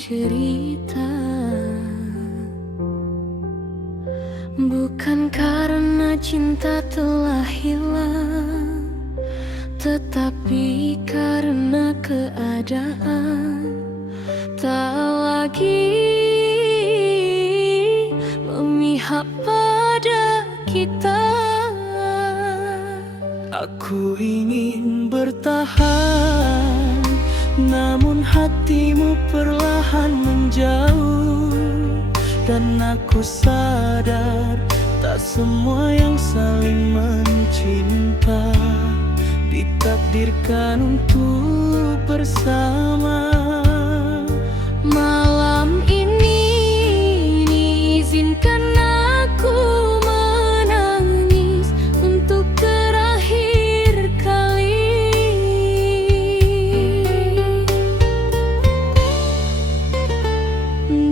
cerita. Bukan karena cinta telah hilang, tetapi karena keadaan tak lagi memihak pada kita. Aku ingin bertahan, namun hatimu perlahan menjauh. Dan aku sadar tak semua yang saling mencinta ditakdirkan untuk bersama. Malam ini izinkan aku menangis untuk terakhir kali.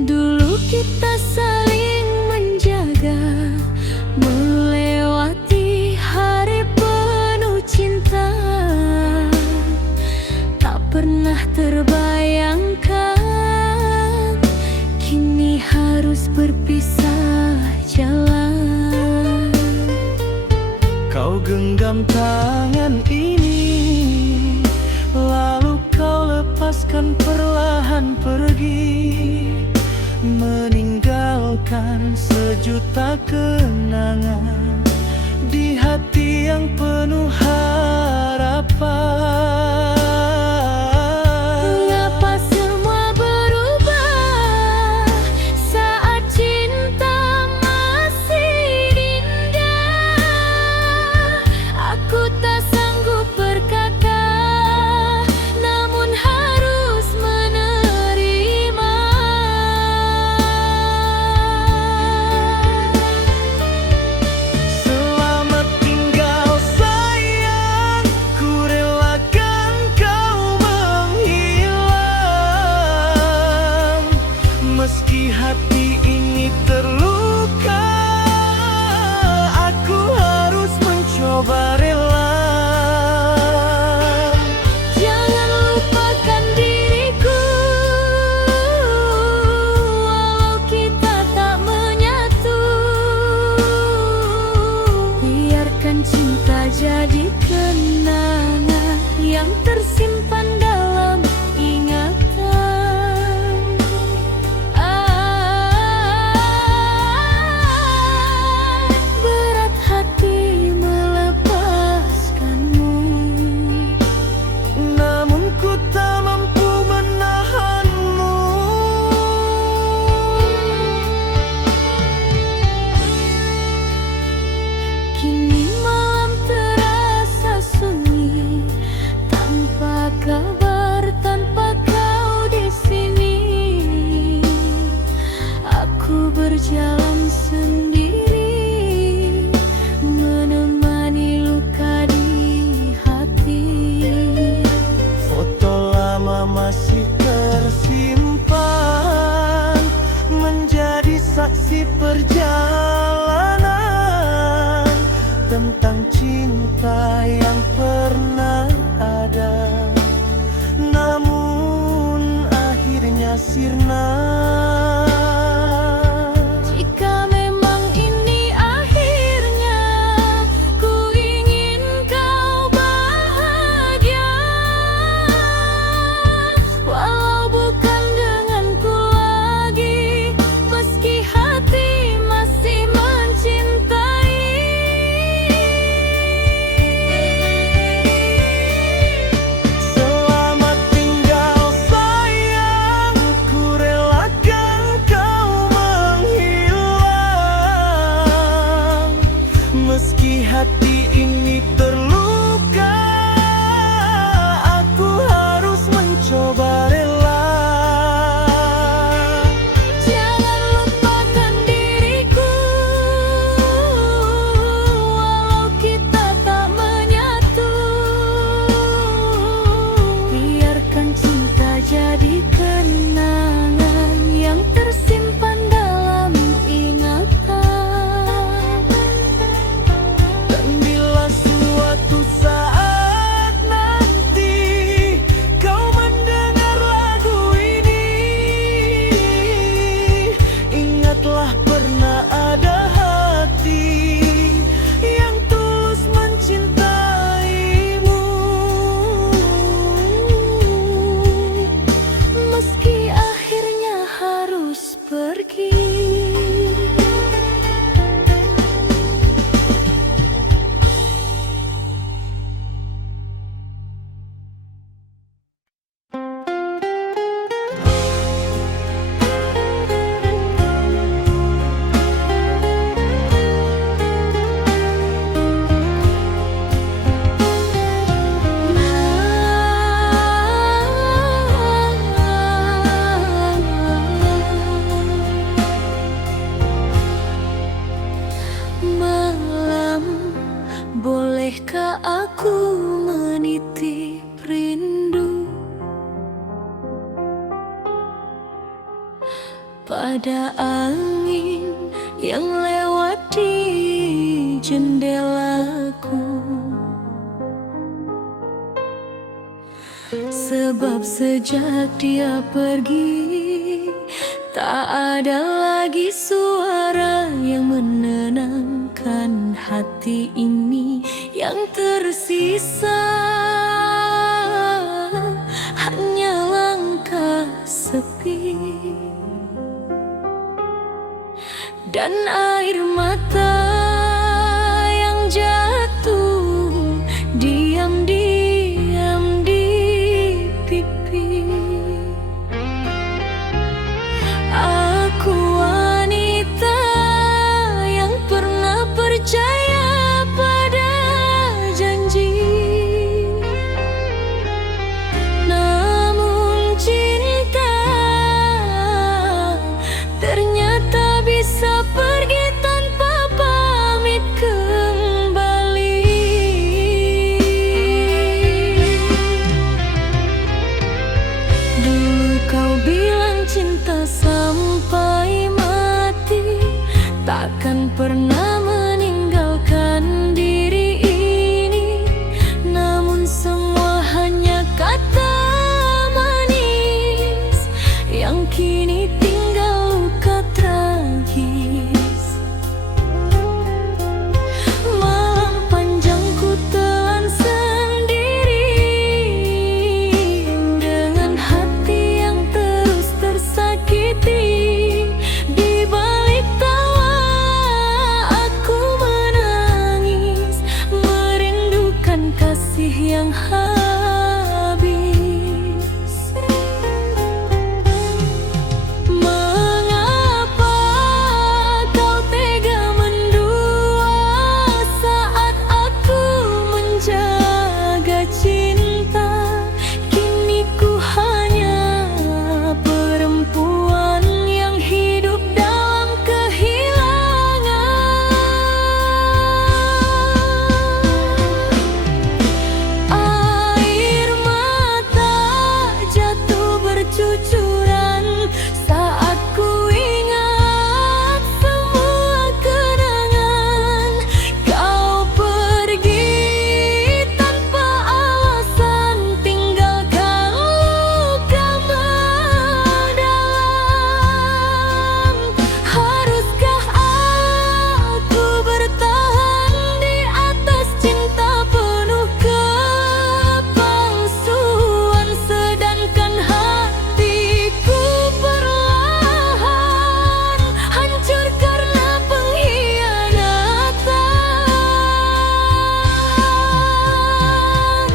Dulu kita saling menjaga, melewati hari penuh cinta. Tak pernah terbayangkan kini harus berpisah jalan. Kau genggam tangan ini, lalu kau lepaskan perlahan pergi, meninggalkan sejuta kenangan di hati yang penuh harapan. Mengapa semua berubah saat cinta masih indah? Aku tak sanggup berkata, namun harus menerima. Selamat tinggal sayang, ku relakan kau menghilang. Meski hati ini terluka, aku harus mencoba rela. Jangan lupakan diriku, walau kita tak menyatu. Biarkan cinta jadi kenangan yang tersimpan dalam ingatan. Berat hati melepaskanmu, namun ku tak mampu menahanmu. Kini malam terasa sunyi, tanpa kabar, tanpa kau di sini. Aku berjalan sendiri, menemani luka di hati. Foto lama masih tersimpan, menjadi saksi perjalanan tentang cinta yang pernah ada, namun akhirnya sirna. Jika memang ini akhirnya, ku ingin kau bahagia, walau bukan denganku lagi. Meski hati masih mencintai. Selamat tinggal sayang, ku relakan kau menghilang. Meski hati ini terluka, aku harus mencoba rela. Jangan lupakan diriku, walau kita tak menyatu. Biarkan cinta jadi kenangan yang tersimpan dalam ingatan. Dan bila suatu aku menitip rindu pada angin yang lewat di jendelaku. Sebab sejak dia pergi, tak ada lagi suara yang menenangkan hati ini. Yang tersisa hanya langkah sepi dan air mata yang jatuh diam-diam di pipi. Aku wanita yang pernah percaya pada janji, namun cinta ternyata bisa pergi tanpa pamit kembali. Dulu kau bilang cinta sampai mati, takkan pernah meninggalkan diri ini. Namun semua hanya kata manis yang kini tinggal luka tragis. Malam panjang ku telan sendiri dengan hati yang terus tersakiti. Di balik tawa aku menangis, merindukan kasih yang habis. Mengapa kau tega mendua saat aku menjaga cinta? Kini ku hanya perempuan yang hidup dalam kehilangan. Air mata jatuh bercucuran saat ku ingat semua kenangan. Kau pergi tanpa alasan, tinggalkan luka mendalam. Haruskah aku bertahan di atas cinta penuh kepalsuan, sedangkan hatiku perlahan hancur karena pengkhianatan.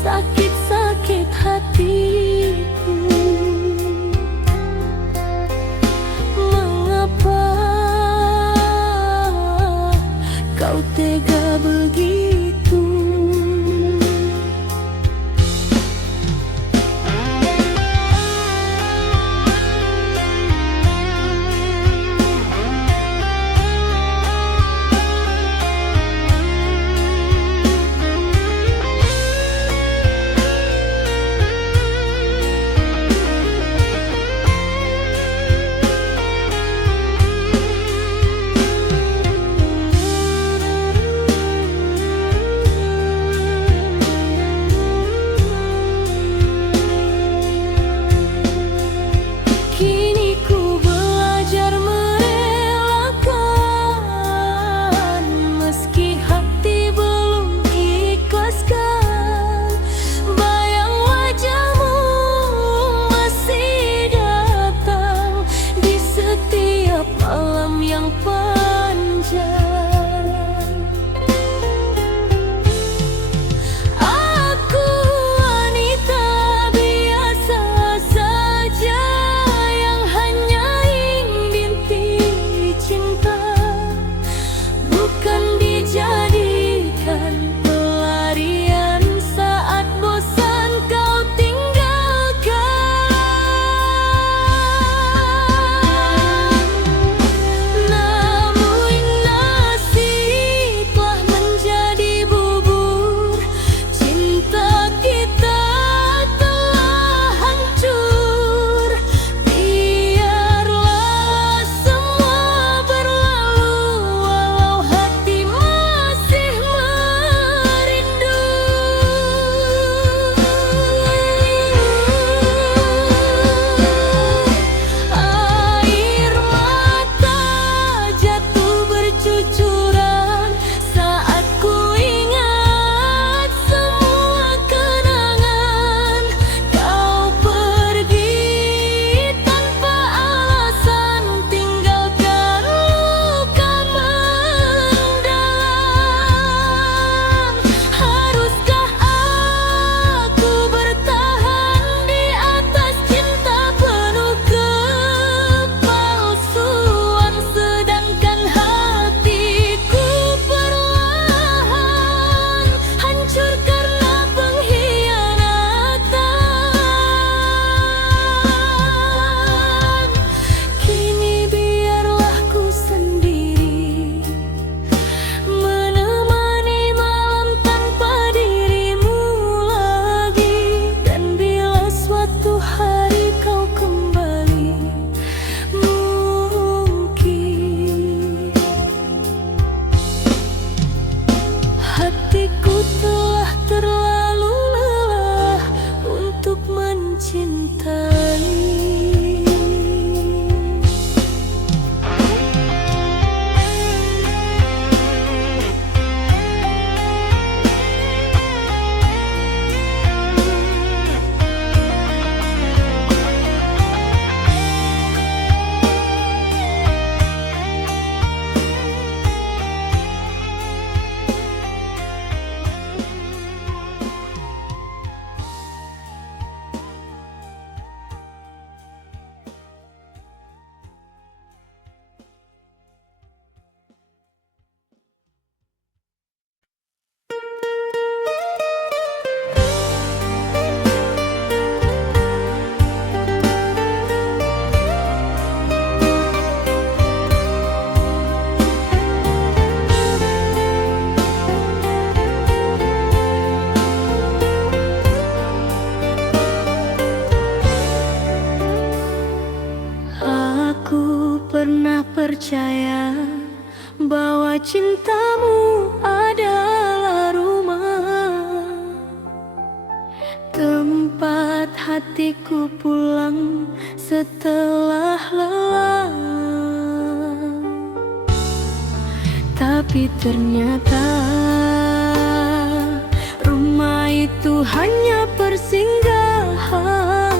Sakit-sakit hatiku. Mengapa kau tega begitu? percaya bahwa cintamu adalah rumah, tempat hatiku pulang setelah lelah. Tapi ternyata rumah itu hanya persinggahan,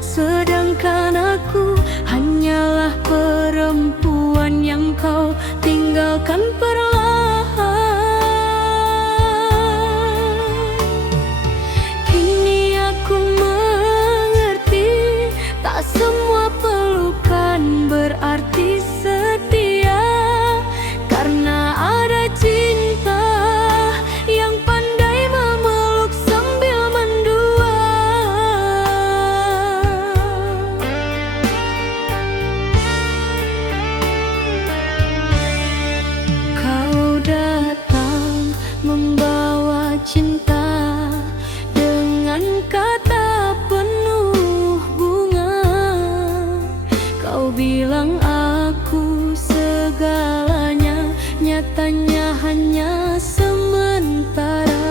sedangkan aku hanyalah perempuan yang kau tinggalkan perlahan. Kini aku mengerti, tak semua pelukan berarti setia, karena ada cinta yang pandai memeluk sambil mendua. Kau datang membawa cinta dengan kata penuh bunga. Kau bilang aku segalanya, nyatanya hanya sementara.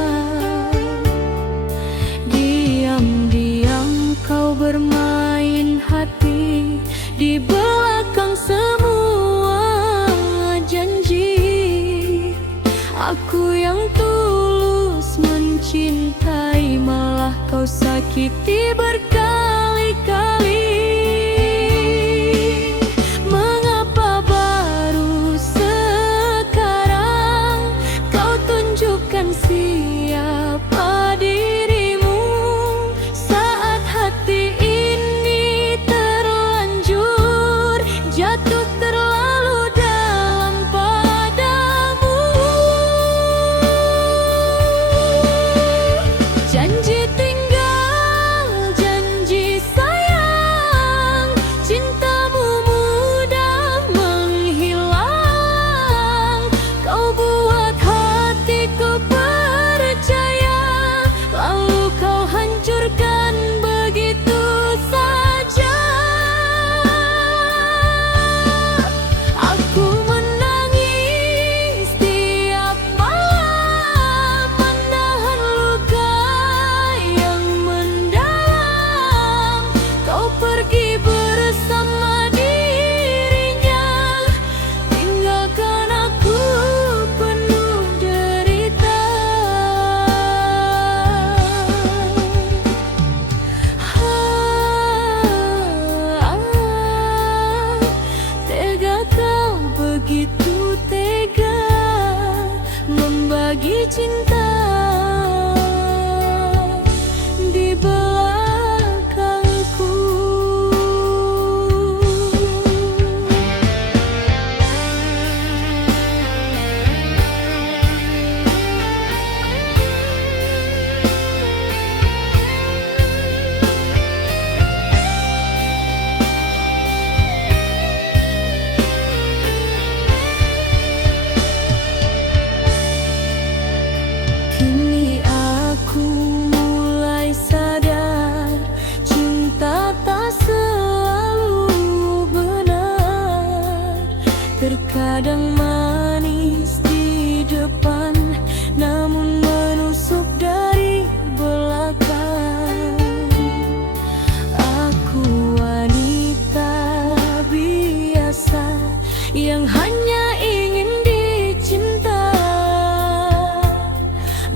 Diam-diam kau bermain hati di belakang semua janji. Aku yang tulus mencintai, malah kau sakiti berkali-kali. Mengapa baru sekarang kau tunjukkan siapa dirimu, saat hati ini terlanjur jatuh terlalu dalam padamu. Janji tinggal, janji sayang, cintamu mudah menghilang. Kau buat hatiku percaya, lalu kau hancurkan begitu saja. Aku menangis tiap malam, menahan luka yang mendalam. Kau pergi bersama dirinya, tinggalkan aku penuh derita. Tega kau, begitu tega membagi cinta di belakangku. Kini aku mulai sadar, cinta tak selalu benar. Terkadang manis di depan, namun menusuk dari belakang. Aku wanita biasa yang hanya ingin dicinta,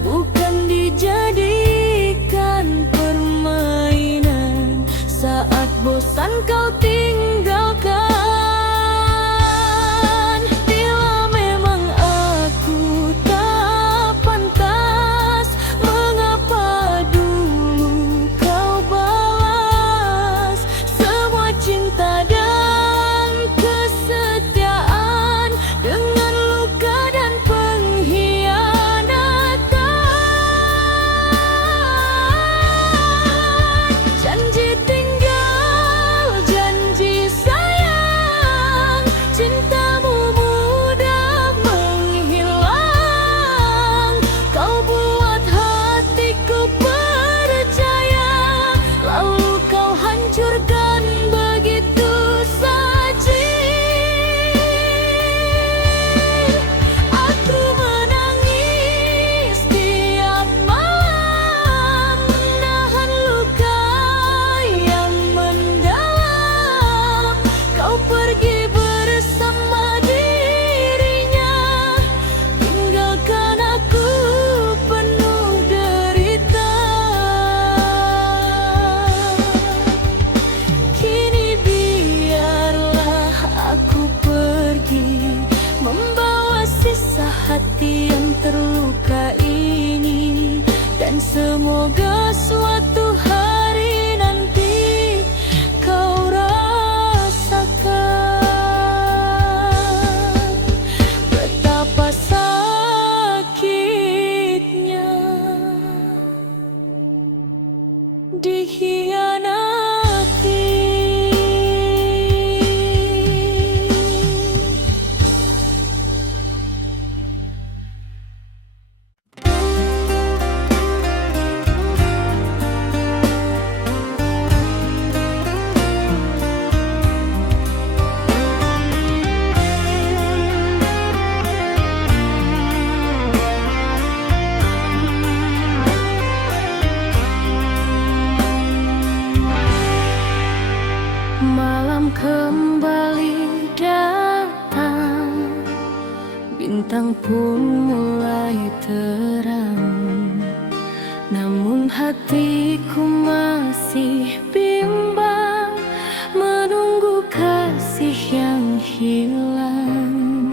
bukan dijadikan permainan saat bosan kau tinggalkan. Bila memang aku tak pantas, mengapa dulu kau balas semua cinta dan kesetiaan Semoga suatu hari nanti kau rasakan betapa sakitnya dikhianati. Malam kembali datang, bintang pun mulai terang, namun hatiku masih bimbang menunggu kasih yang hilang.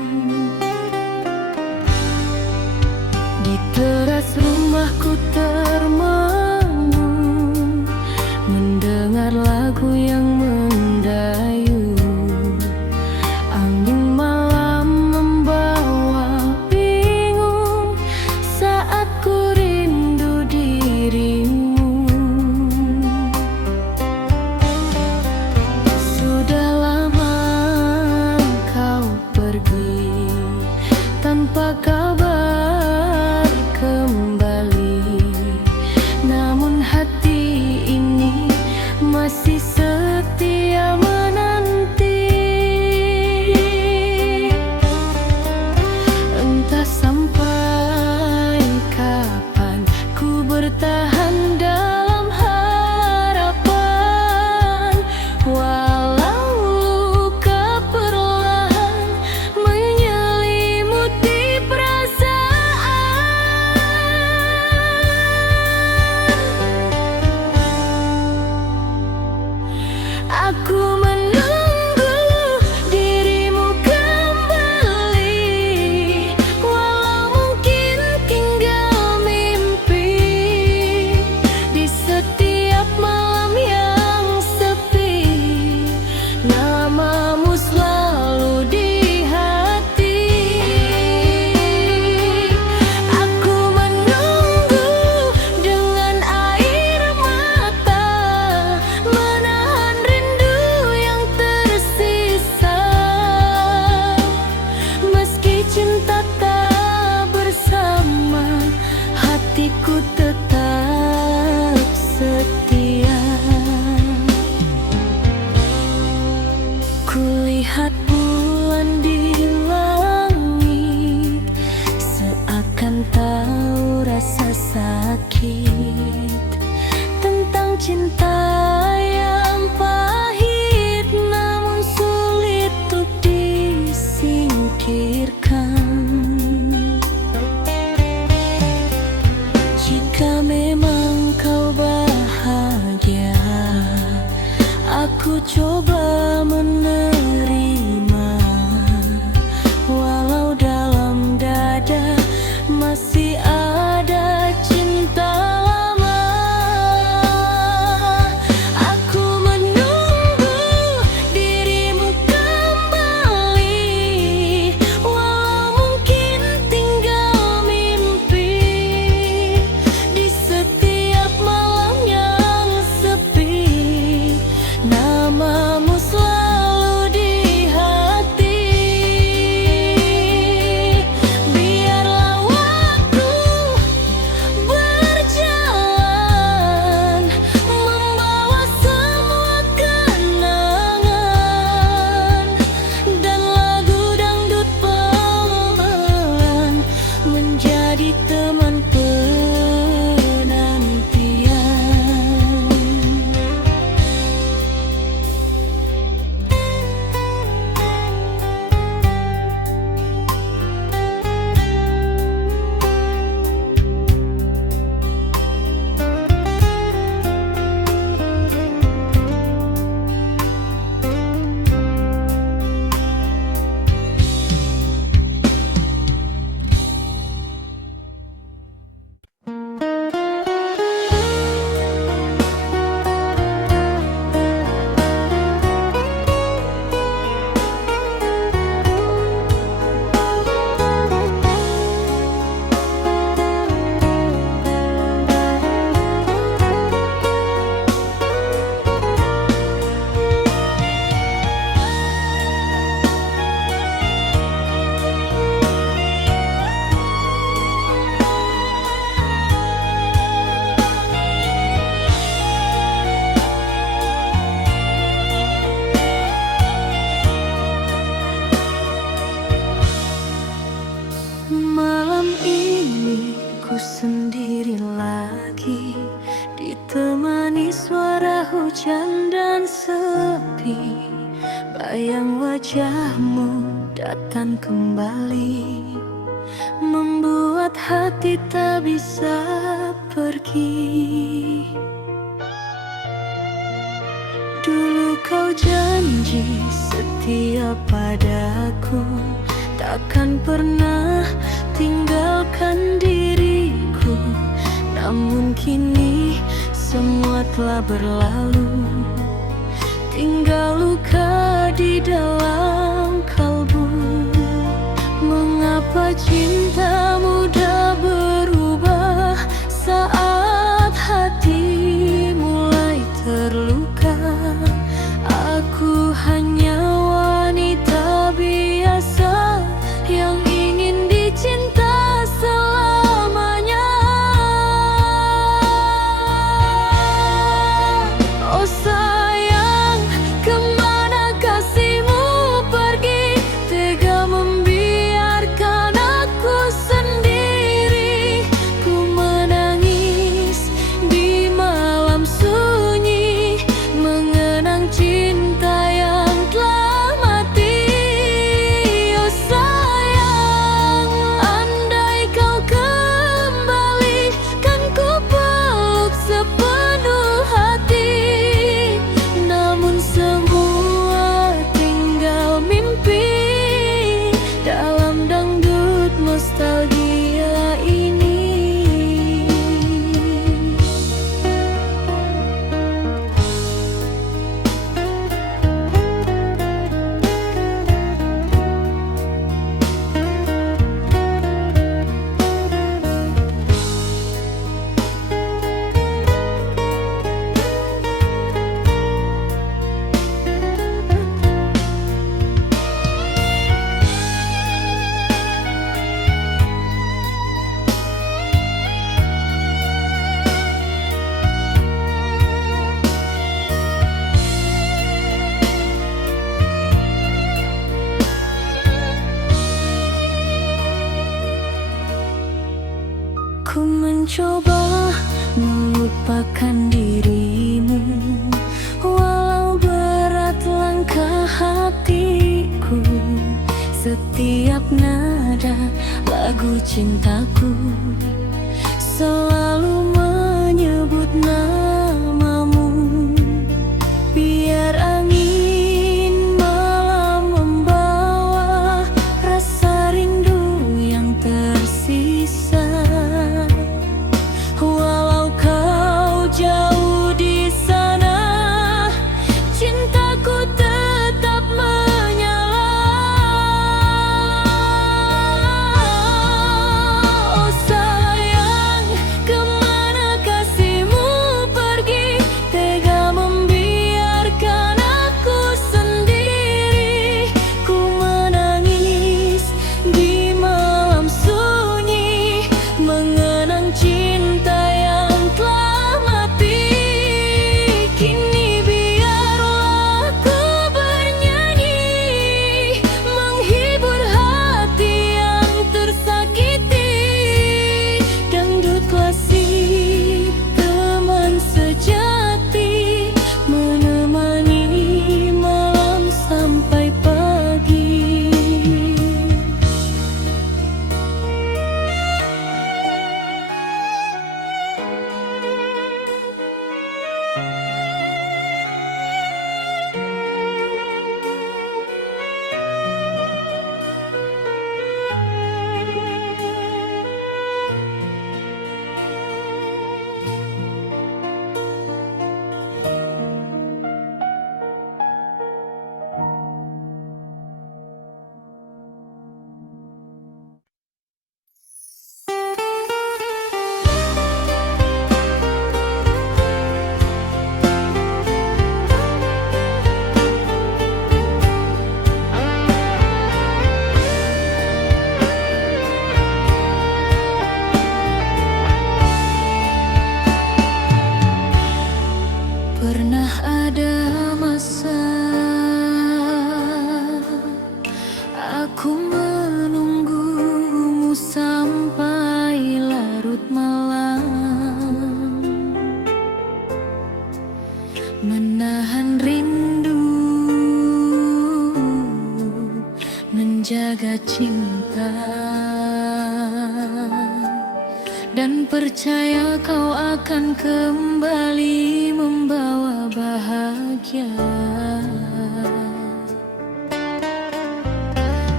Di teras rumahku termenung, mendengar lagu yang mendayu. Angin malam membawa bingung saat ku rindu dirimu. takkan kembali, membuat hati tak bisa pergi. Dulu kau janji setia padaku, takkan pernah tinggalkan diriku. Namun kini semua telah berlalu, tinggal luka di dalam kalbu. Mengapa cinta mudah berubah saat hati mulai terluka? Aku hanya wanita biasa yang ingin dicinta selamanya. Oh sayang, kemana kasihmu pergi? Tega membiarkan aku sendiri. Ku menangis di malam sunyi, mengenang cinta yang telah mati. Oh sayang, andai kau kembali, kan ku peluk sepenuh hati. Namun semua tinggal mimpi dalam dangdut nostalgia ini. Ku mencoba melupakan dirimu, walau berat langkah hatiku. Setiap nada lagu cintaku selalu menyebut namamu. Biar angin malam membawa rasa rindu yang tersisa. Walau kau jauh di sana, cintaku tetap menyala. Oh sayang, kemana kasihmu pergi? Tega membiarkan aku sendiri. Ku menangis di malam sunyi, mengenang cinta yang telah mati. Kini biarlah aku bernyanyi, menghibur hati yang tersakiti. Dangdut klasik, teman sejati, menemani malam sampai pagi. Pernah ada masa aku menunggumu sampai larut malam, menahan rindu menjaga cinta dan percaya kau akan kembali membawa bahagia.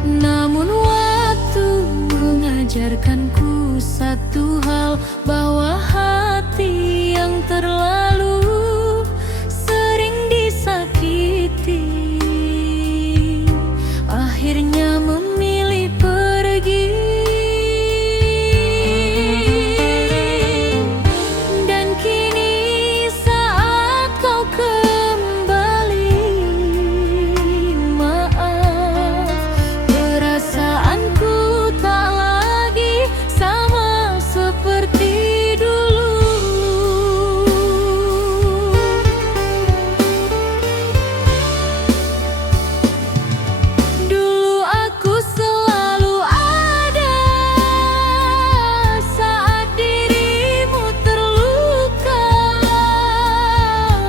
Namun waktu mengajarkanku satu hal, bahwa hati yang terlalu sering disakiti akhirnya memilih pergi. Dan kini saat kau kembali, maaf, perasaanku tak lagi sama seperti dulu. Dulu aku selalu ada saat dirimu terluka,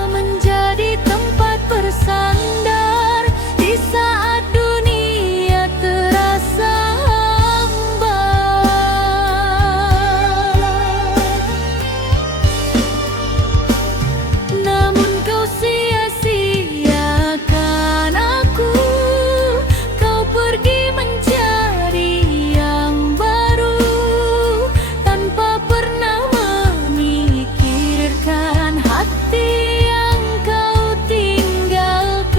menjadi tempat bersandar di saat dunia terasa hambar. Namun kau sia-siakan aku, kau pergi mencari yang baru tanpa pernah memikirkan hati yang kau tinggalkan.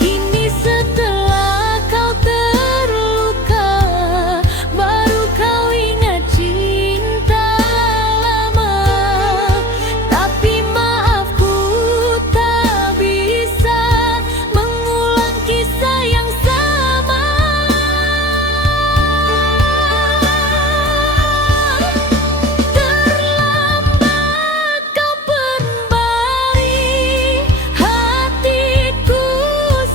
Kini setelah kau terluka, baru kau ingat cinta lama. Tapi maafku tak bisa mengulang kisah yang sama. Terlambat kau kembali, hatiku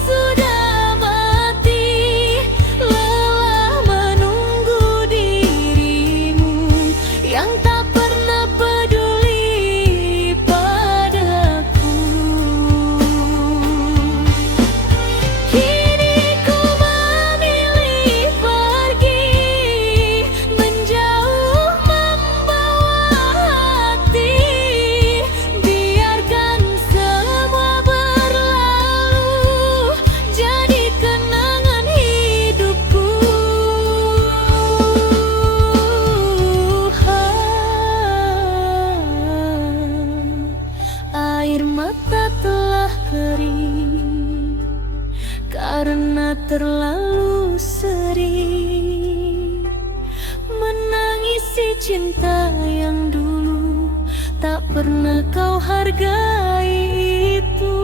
sudah mati, lelah menunggu dirimu yang tak pernah peduli padaku. Kini ku memilih pergi, menjauh membawa hati, biarkan semua berlalu jadi kenangan hidupku. Air mata telah kering karena terlalu sering menangisi cinta yang dulu tak pernah kau hargai itu.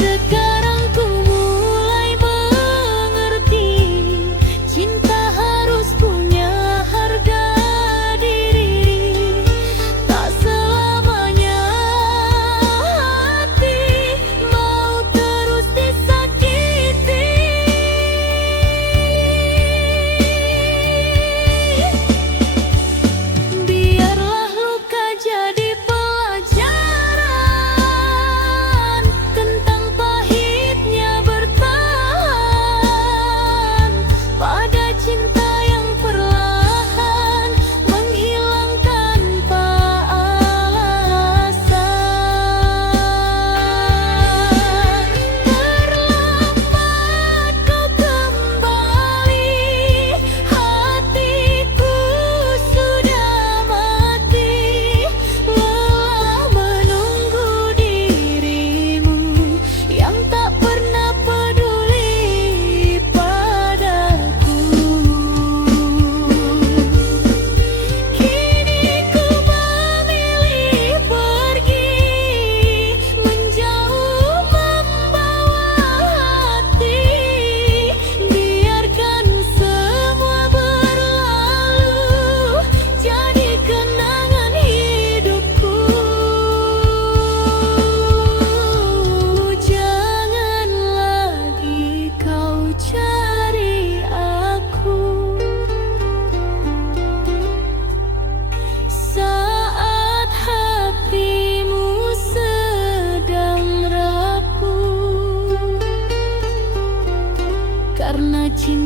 Sekarang ku mulai mengerti, cinta harus punya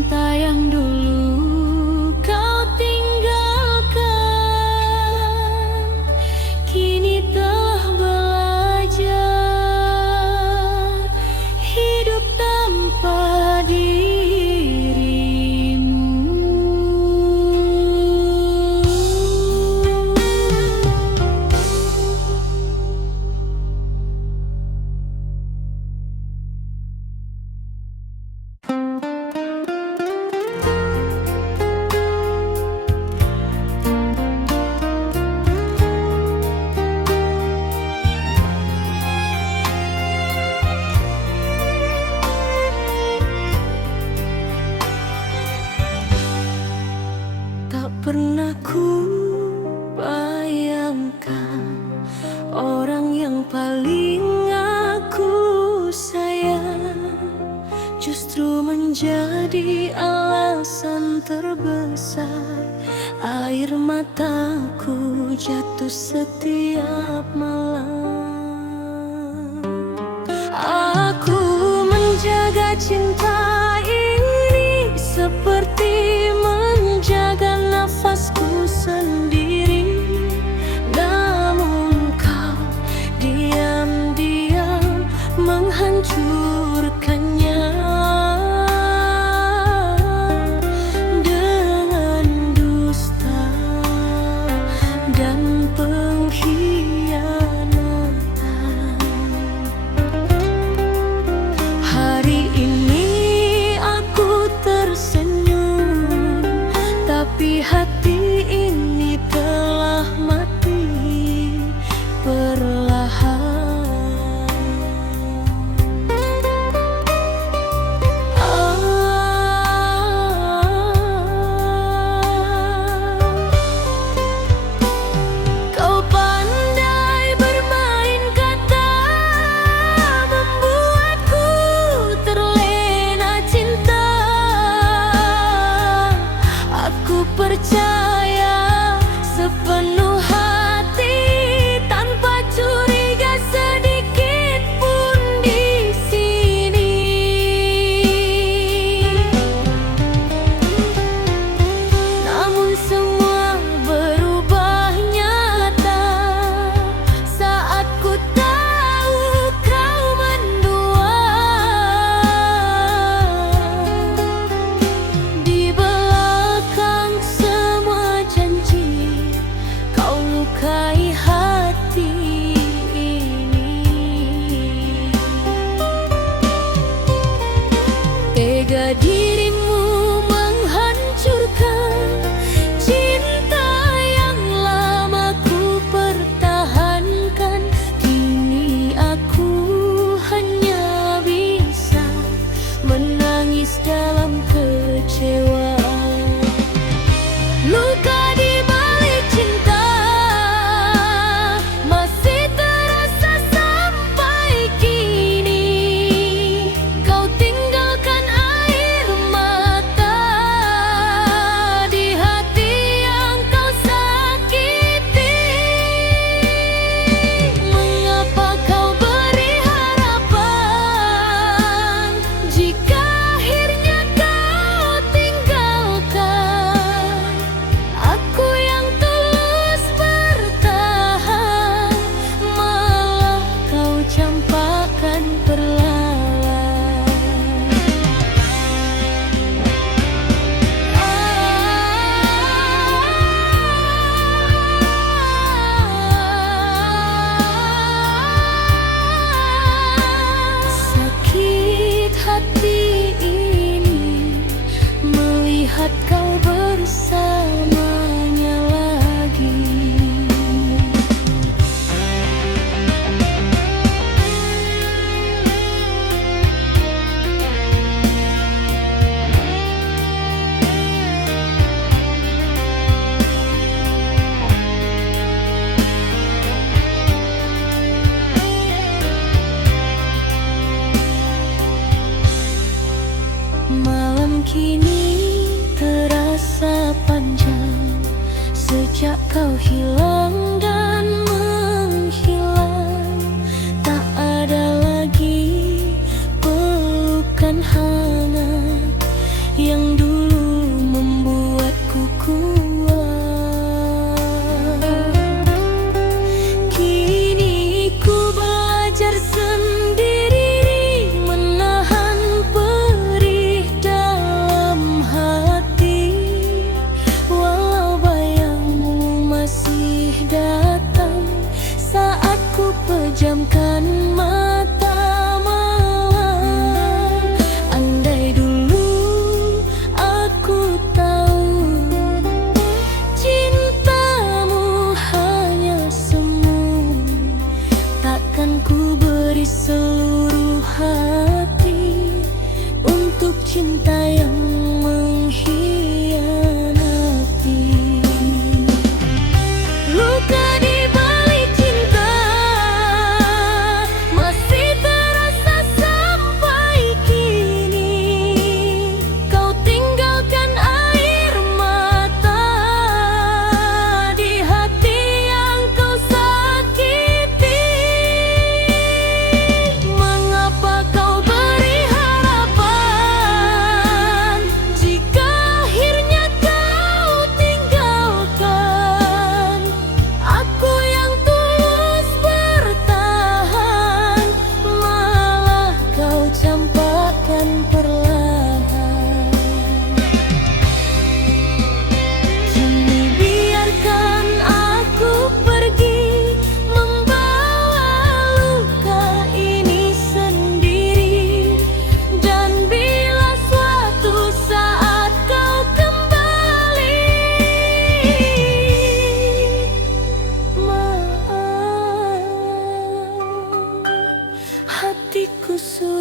cinta yang dulu kau tinggalkan, kini telah belajar hidup tanpa dirimu. Tak pernah ku bayangkan orang yang paling aku sayang justru menjadi alasan terbesar air mataku jatuh setiap malam. Aku menjaga cinta ini seperti menjaga nafasku sendiri, namun kau diam-diam menghancurkannya dengan dusta dan pengkhianatan. Hari ini aku tersenyum, tapi hati ini telah mati perlahan. Kau pandang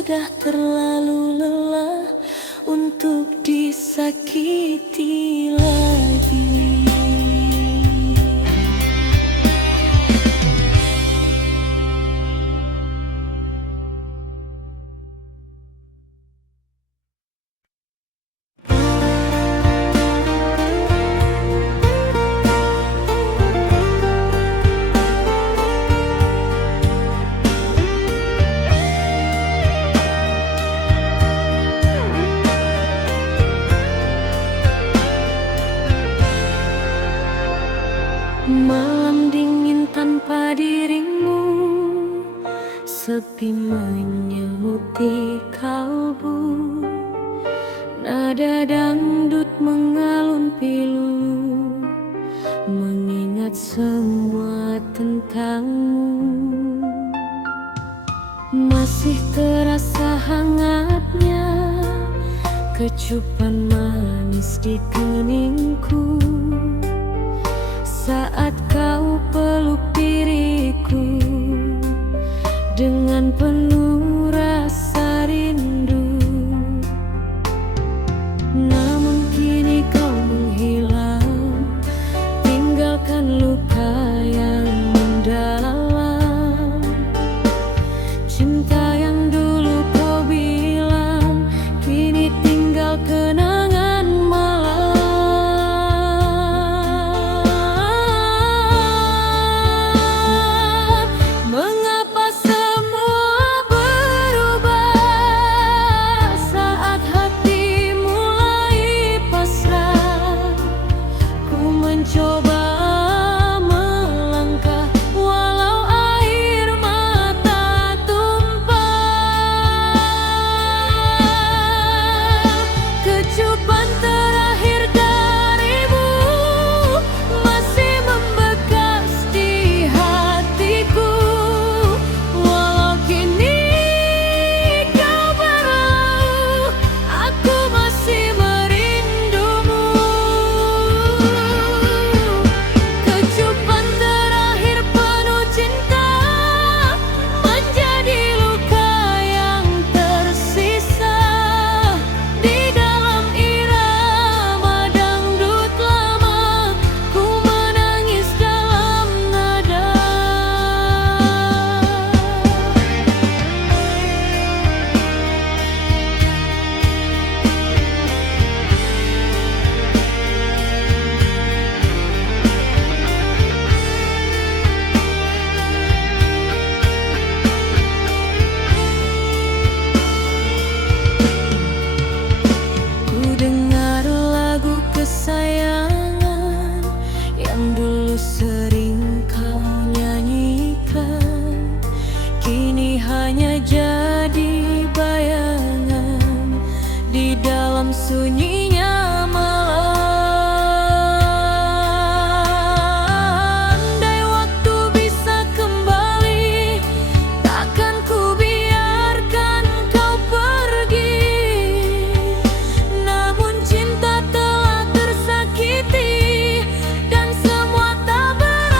sudah terlalu lelah untuk disakiti lagi. Malam dingin tanpa dirimu, sepi menyemuti kalbu. Nada dangdut mengalun pilu, mengingat semua tentangmu. Masih terasa hangatnya kecupan manis di keningku saat kau peluk diriku dengan penuh rasa rindu. Namun kini kau menghilang, tinggalkan luka yang mendalam. Cinta yang dulu kau bilang kini tinggal kenangan malam. Kesayangan yang dulu sering kau nyanyikan, kini hanya jadi bayangan di dalam sunyinya malam. Andai waktu bisa kembali, takkan ku biarkan kau pergi. Namun cinta dan semua tak berarti.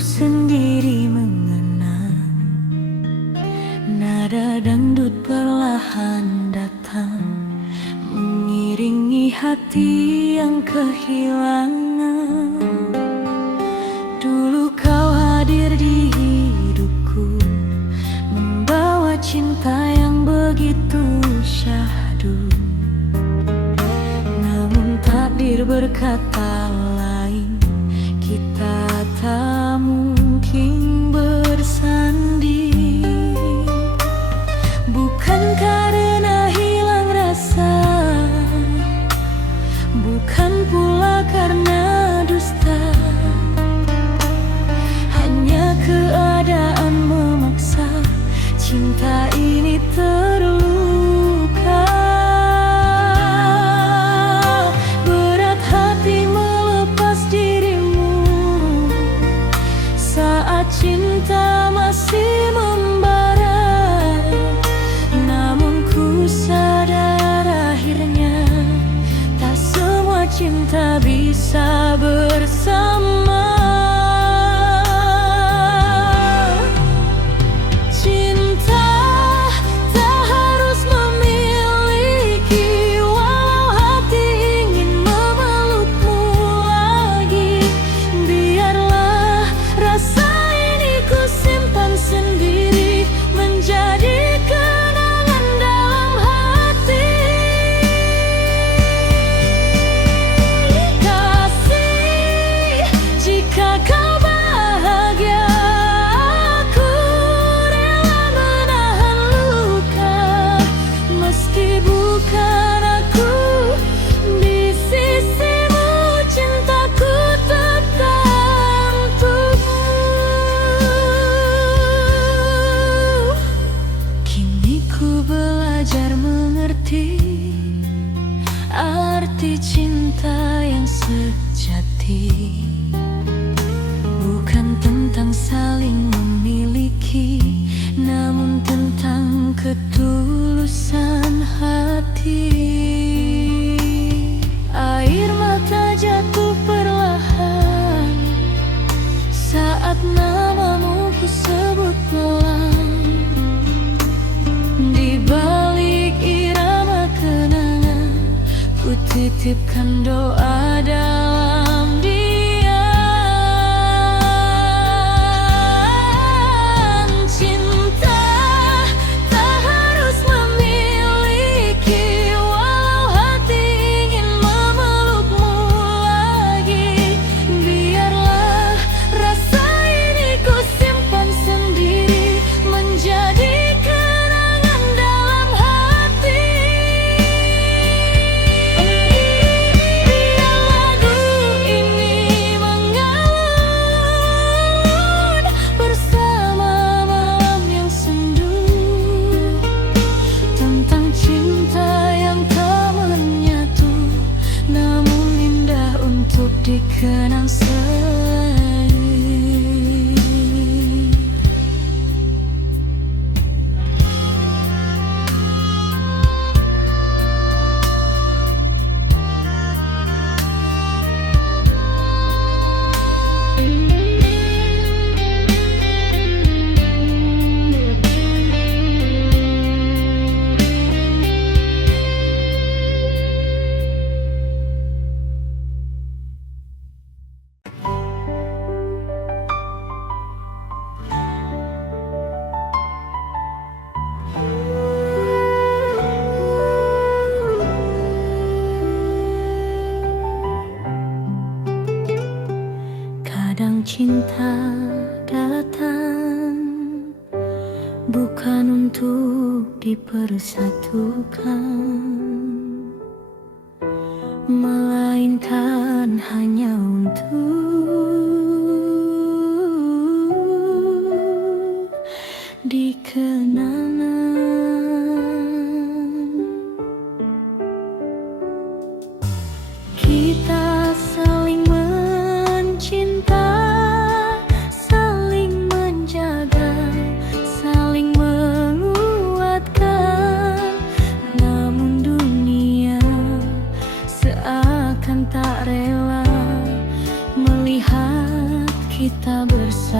duduk sendiri mengenang nada dangdut perlahan datang, mengiringi hati yang kehilangan. Dulu kau hadir di hidupku, membawa cinta yang begitu syahdu. Namun takdir berkata lain, kita tak mungkin bersanding. Bukan karena hilang rasa, bukan pula karena dusta, hanya keadaan memaksa cinta ini terluka. Berat hati melepas dirimu saat cinta masih membara. Namun ku sadar akhirnya tak semua cinta bisa bersama. Cinta tak harus memiliki, walau hati ingin memelukmu lagi. Biarlah rasa ini ku simpan sendiri, menjadi kenangan dalam hati. Kasih, jika kau bahagia, aku rela menahan luka. Meski bukan aku di sisimu, cintaku tetap untukmu. Kini ku belajar mengerti arti cinta yang sejati. Bukan tentang saling memiliki, namun tentang ketulusan hati. Air mata jatuh perlahan saat namamu ku sebut pelan. Di balik irama kenangan, ku titipkan doa dalam diam. Cinta tak harus memiliki, walau hati ingin memelukmu lagi. Biarlah rasa ini ku simpan sendiri, menjadi kenangan dalam hati. Biar lagu ini mengalun bersama malam yang sendu, tentang cinta yang tak menyatu, namun indah untuk dikenang selalu. Kadang cinta datang bukan untuk dipersatukan, melainkan hanya untuk dikenang. Kita saling mencinta, saling menjaga, saling menguatkan. Namun dunia seakan tak rela melihat kita bersama.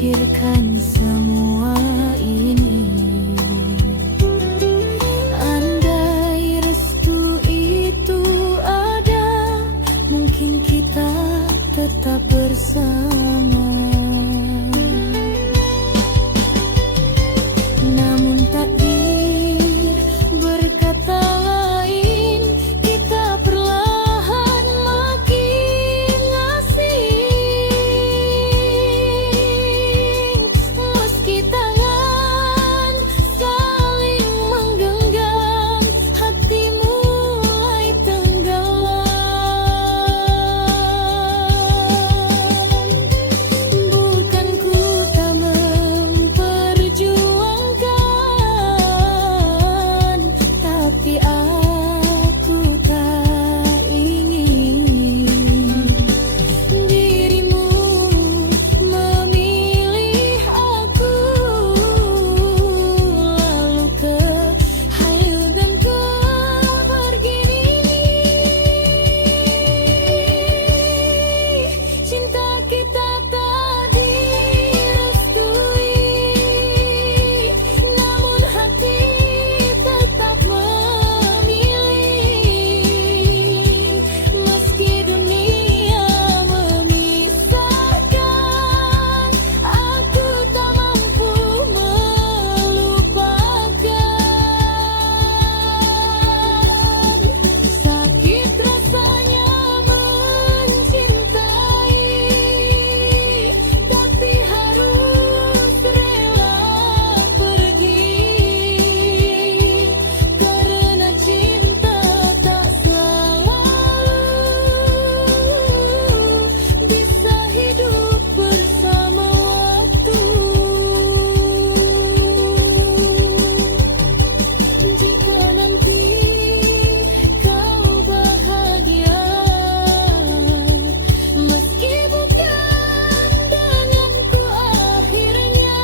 memikirkan semua ini. Andai restu itu ada, mungkin kita tetap bersama. Namun takdir berkata lain, kita perlahan makin asing. Meski tangan saling menggenggam, hati mulai tenggelam. Bukan ku tak memperjuangkan, tapi aku tak ingin dirimu memilih aku, lalu kehayu dan kepergi. Cinta kita tak direstui, namun hati tetap memilih. Meski dunia memisahkan, aku tak mampu melupakan. Sakit rasanya mencintai, tapi harus rela pergi, karena cinta tak selalu bisa hidup bersama waktu. Jika nanti kau bahagia, meski bukan denganku akhirnya,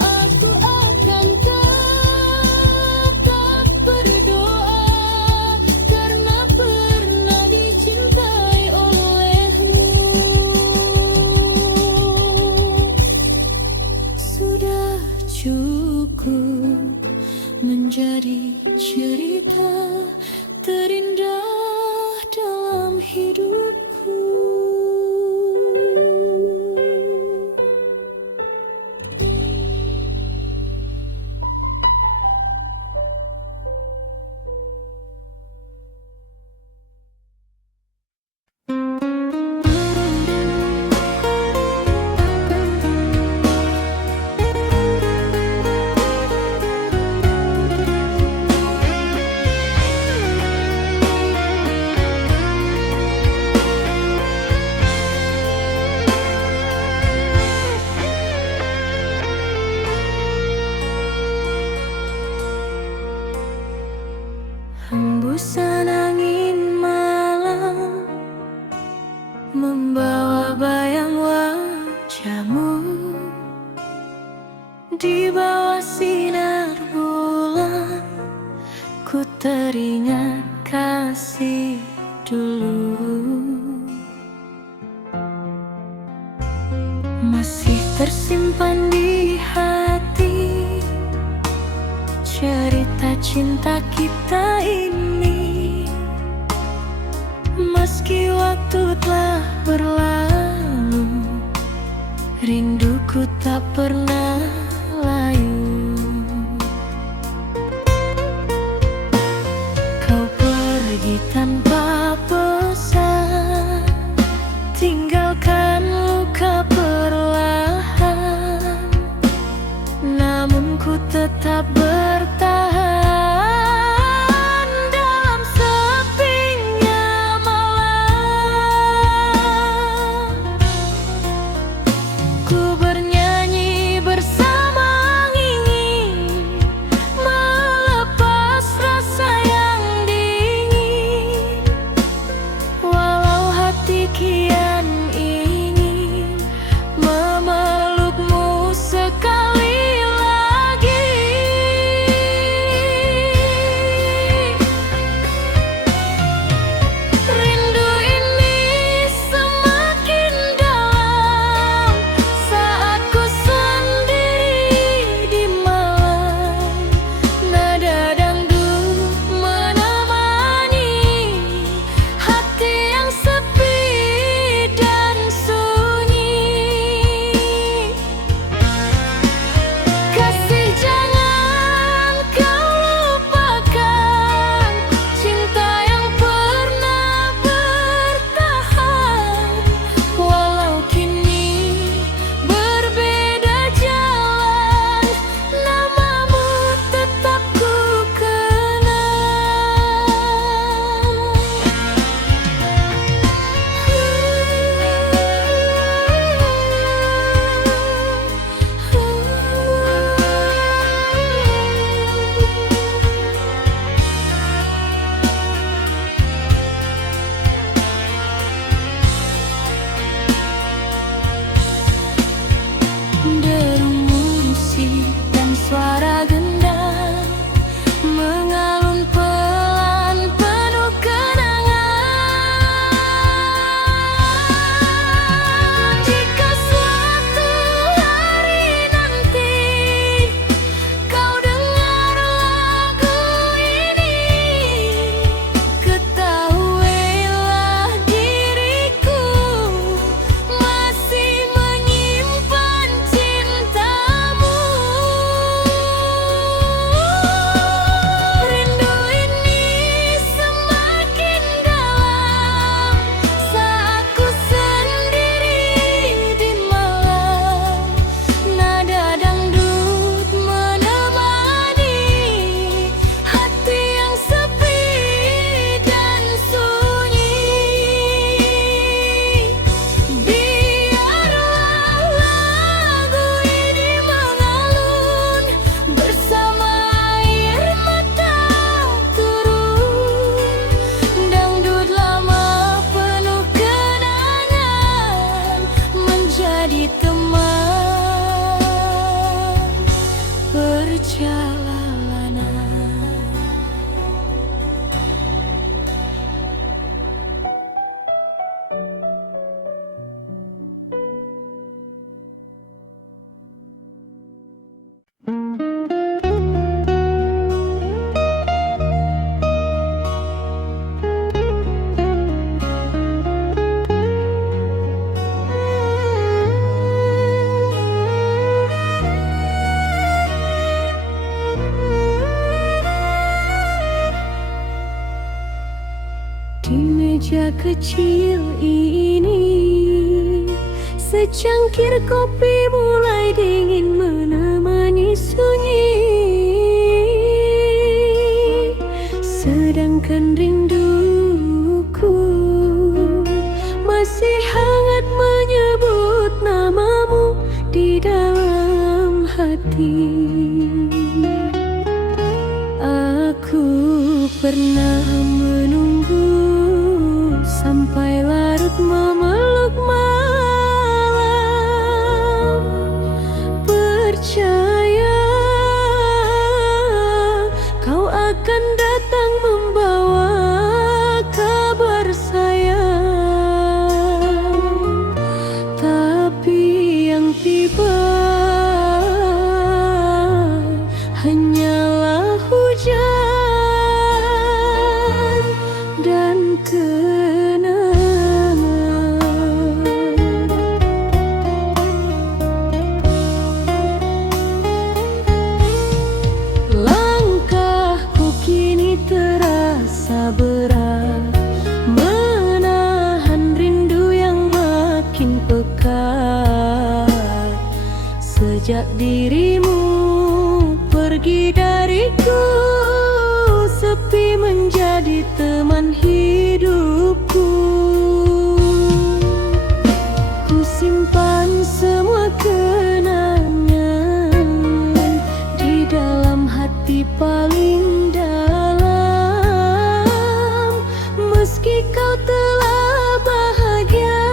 aku akan tetap berdoa karena pernah dicintai olehmu. Sudah cukup menjadi cerita terindah dalam hidupku. Hembusan angin malam membawa bayang wajahmu di bawah sinar bulan. Ku teringat kasih dulu, masih tersimpan di hati cerita cinta kita ini. Meski waktu telah berlalu, rinduku tak pernah layu. Kau pergi tanpa pesan, tinggalkan luka perlahan. Namun ku tetap bertahan dalam sepinya malam. Ku bernyanyi bersama menjadi teman perjalanan. Di meja kecil ini, secangkir kopi mulai dingin menemani sunyi. Sedangkan rinduku masih hangat menyebut namamu di dalam hati. Aku pernah menunggu sampai larut memeluk malam, percaya kau akan datang membawa kabar sayang. Tapi yang tiba hanyalah hujan dan langkahku kini terasa berat, menahan rindu yang makin pekat. Sejak dirimu pergi dariku, sepi menjadi teman hidupku. Ku simpan semua kenangan di dalam hati paling dalam. Meski kau telah bahagia,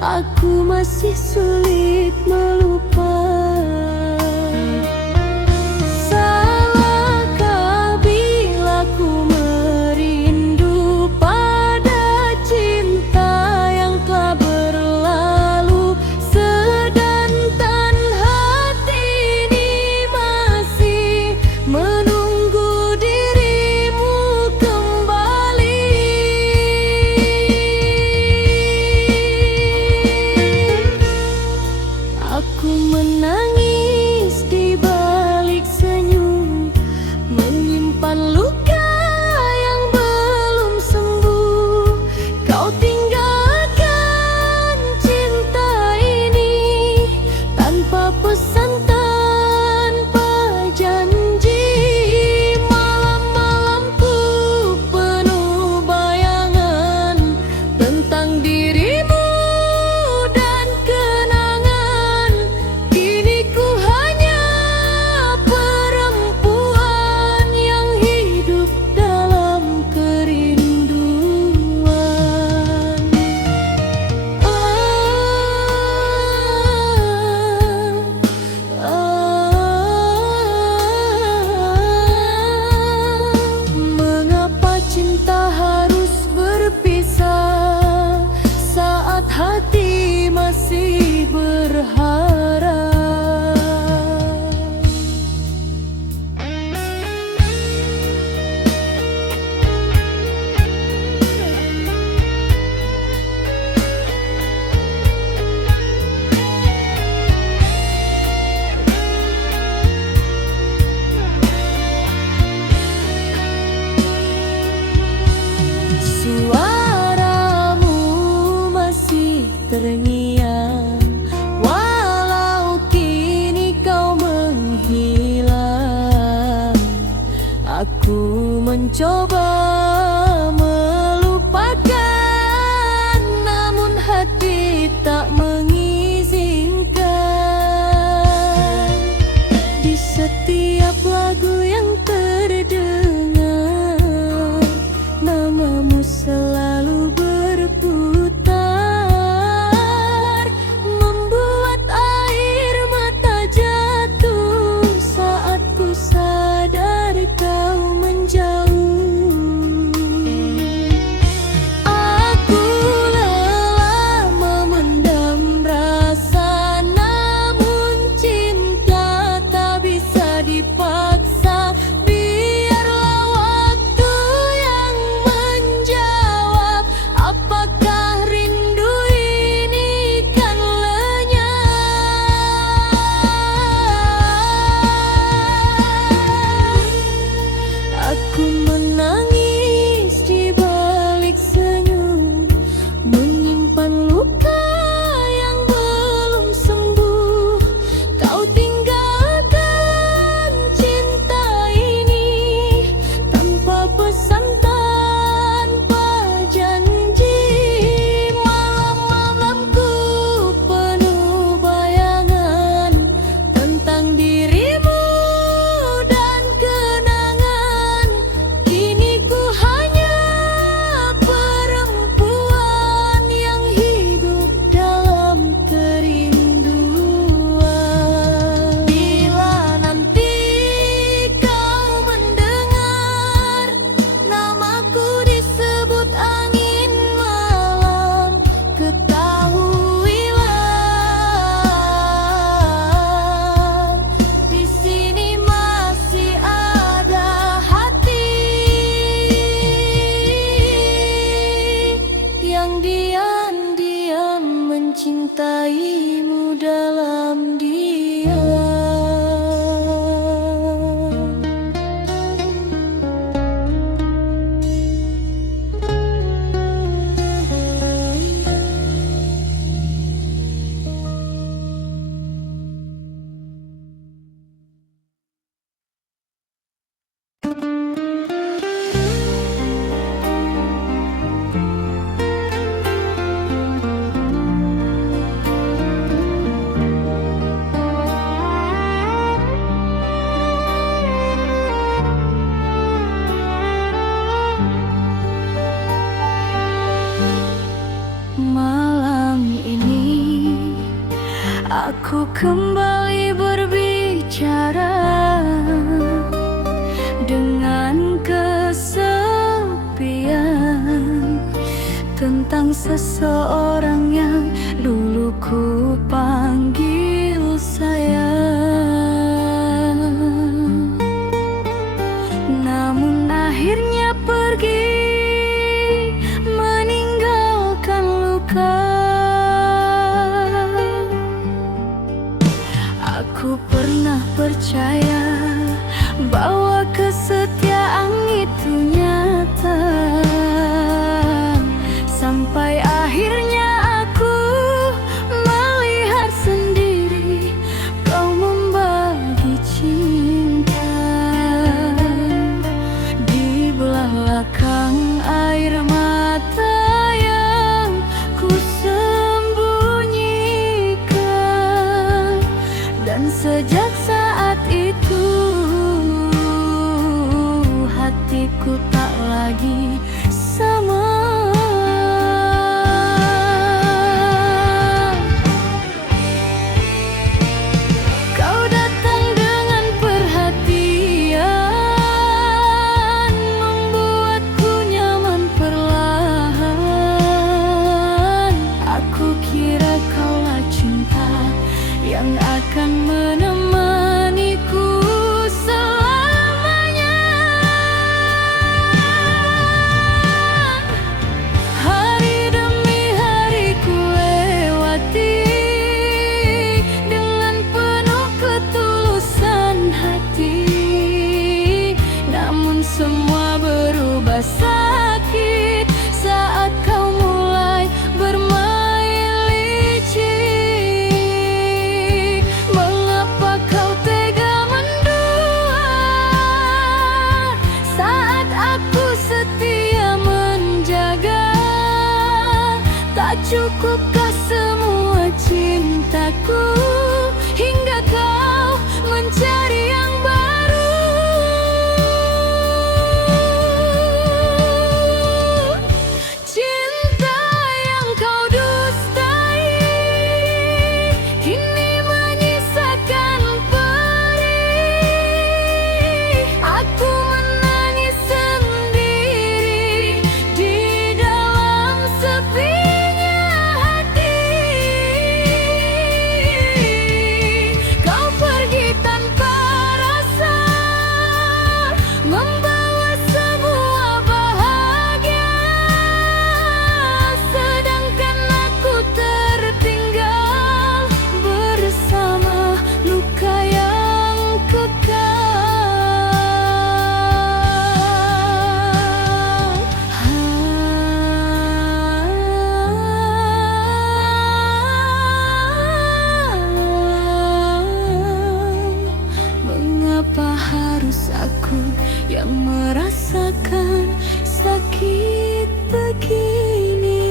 aku masih sulit melupa. Salahkah bila ku merindu pada cinta yang telah berlalu, sedangkan hati ini masih menunggu dirimu kembali. Aku menangis di balik senyum, menyimpan luka yang belum sembuh. Kau tinggalkan cinta ini tanpa pesan, tanpa janji. Malam-malamku penuh bayangan tentang dirimu dan kenangan. Kini ku hanya perempuan yang hidup dalam kerinduan. Mengapa cinta harus berpisah saat hati masih berharap? Suaramu masih terngiang, walau kini kau menghilang. Aku mencoba melupakan, namun hati tak mengizinkan. Di setiap lagu yang terdengar, namamu selalu berputar. mencintaimu dalam diam. Malam ini aku kembali berbicara dengan kesepian tentang seseorang yang dulu ku panggil sayang, namun akhirnya pergi meninggalkan luka. Aku pernah percaya bahwa kesetiaan itu nyata, sampai akhirnya aku melihat sendiri kau membagi cinta di belakang air mata yang ku sembunyikan. Dan sejak saat itu hatiku tak lagi sama. Kau datang dengan perhatian, membuatku nyaman perlahan. Aku kira kaulah cinta yang akan menemaniku selamanya. Hari demi hari ku lewati dengan penuh ketulusan hati, namun semua berubah sakit saat kau mulai bermain licik. Mengapa kau tega mendua saat aku setia menjaga? Tak cukupkah semua cintaku hingga kau mencari yang baru? Cinta yang kau dustai kini menyisakan perih. Aku menangis sendiri di dalam sepinya hati. Kau pergi tanpa rasa, membawa sebuah bahagia, sedangkan aku tertinggal bersama luka yang kekal. Mengapa harus aku yang merasakan sakit begini?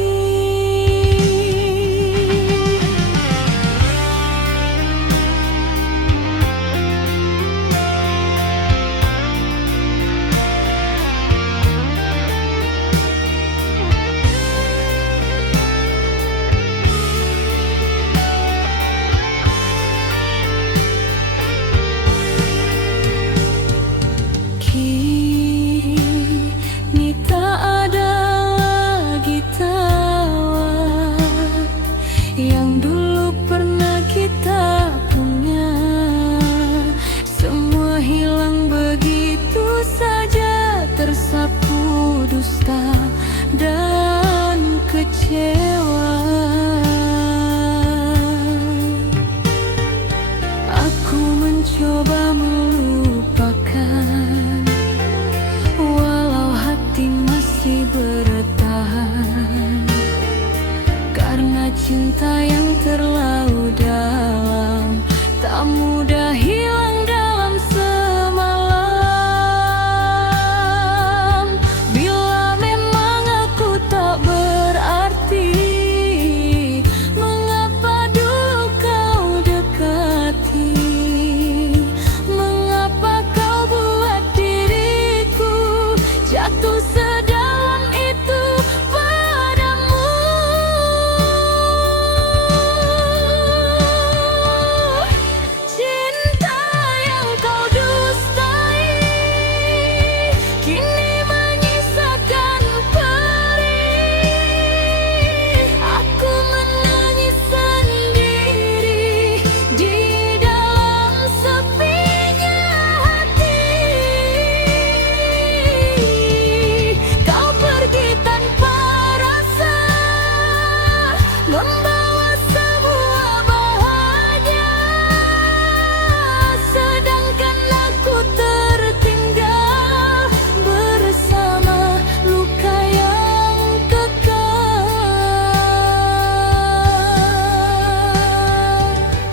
Kini tak ada lagi tawa yang dulu pernah kita punya. Semua hilang begitu saja, tersapu dusta dan kecewa. terlalu dalam, tak mudah hilang dalam semalam. Bila memang aku tak berarti, mengapa dulu kau dekati? Mengapa kau buat diriku jatuh sedalam itu padamu? Cinta yang kau dustai kini menyisakan perih. Aku menangis sendiri di dalam sepinya hati. Kau pergi tanpa rasa, membawa semua bahagia, sedangkan aku tertinggal bersama luka yang kekal.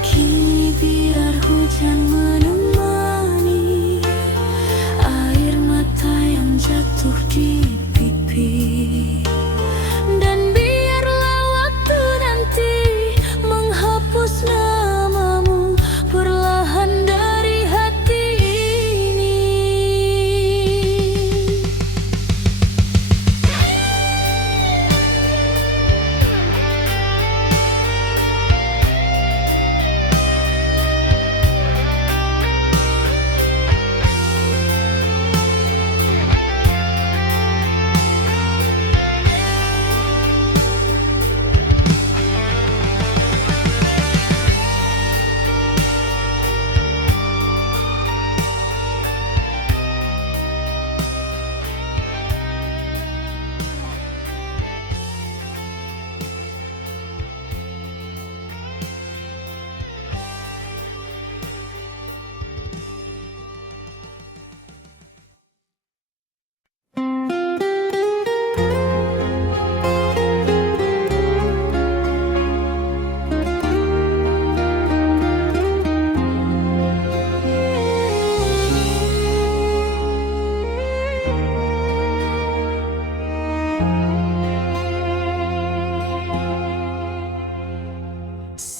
Kini biar hujan menemani air mata yang jatuh di pipi, dan biarlah waktu nanti menghapus namamu perlahan dari hati ini.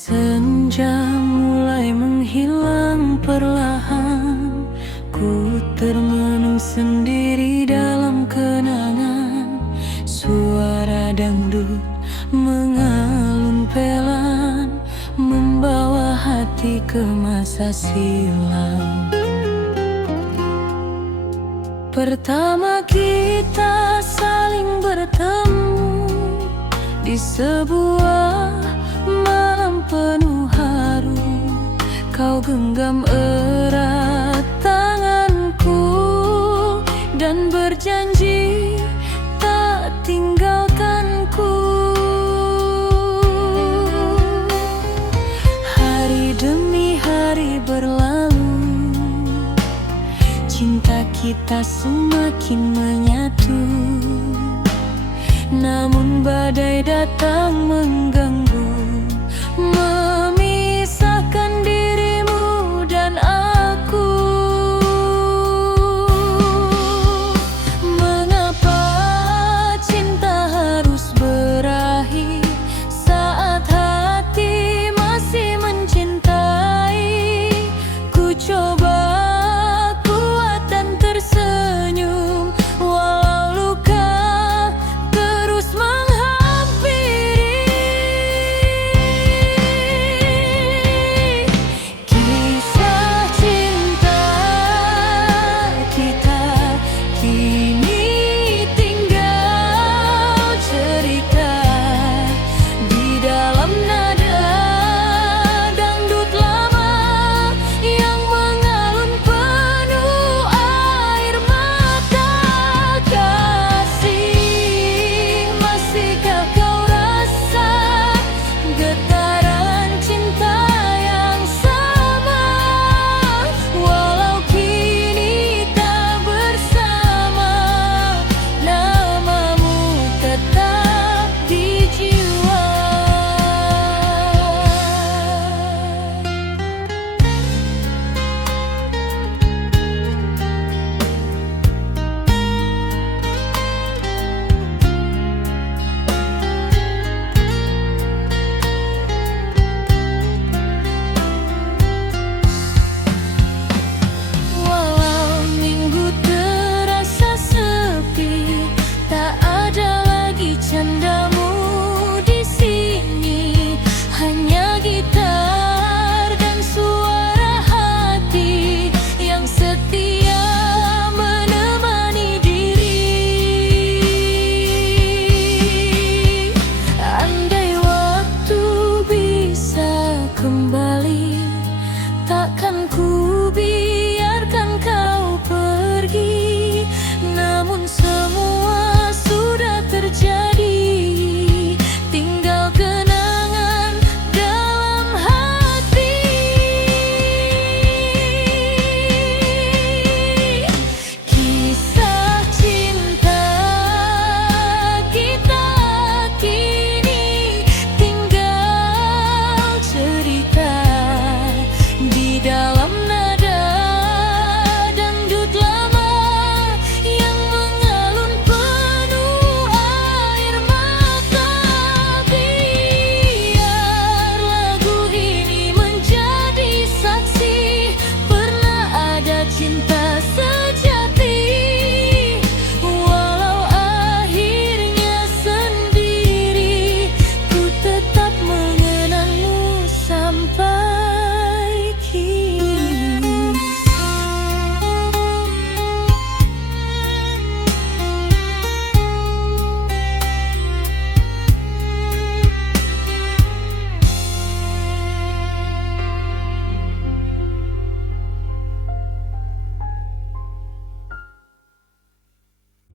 Senja mulai menghilang perlahan, ku termenung sendiri dalam kenangan. Suara dangdut mengalun pelan, membawa hati ke masa silam. Pertama kita saling bertemu di sebuah malam penuh haru. Kau genggam erat tanganku dan berjanji tak tinggalkanku. Hari demi hari berlalu, cinta kita semakin menyatu. Namun badai datang mengganggu,